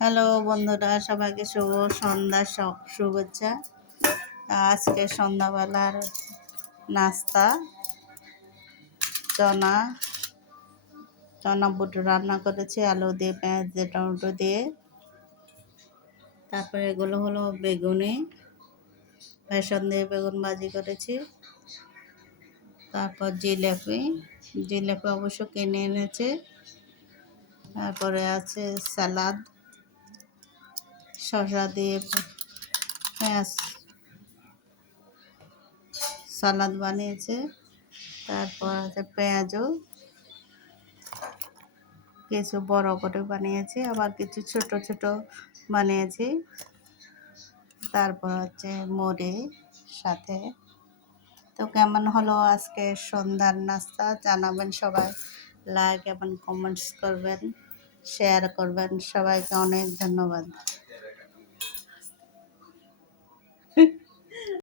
Hello বন্ধুরা, সবাইকে শুভ সন্ধ্যা শুভেচ্ছা। আজকে সন্ধ্যাবেলার নাস্তা চনা চনা বুট রান্না করেছি আলু দিয়ে, পেঁয়াজ দিয়ে, টমেটো দিয়ে। তারপরে এগুলো হলো বেগুনি, বেসন দিয়ে বেগুন ভাজি করেছি। তারপর জিলাপি অবশ্য কিনে এনেছে। তারপরে আছে সালাদ, শসা দিয়ে পেঁয়াজ সালাদ বানিয়েছে। তারপর আছে পেঁয়াজও কিছু বড় করে বানিয়েছি, আবার কিছু ছোট ছোট বানিয়েছি। তারপর হচ্ছে মুড়ি সাথে। তো কেমন হলো আজকে সন্ধ্যার নাস্তা জানাবেন সবাই। লাইক এবং কমেন্টস করবেন, শেয়ার করবেন। সবাইকে অনেক ধন্যবাদ।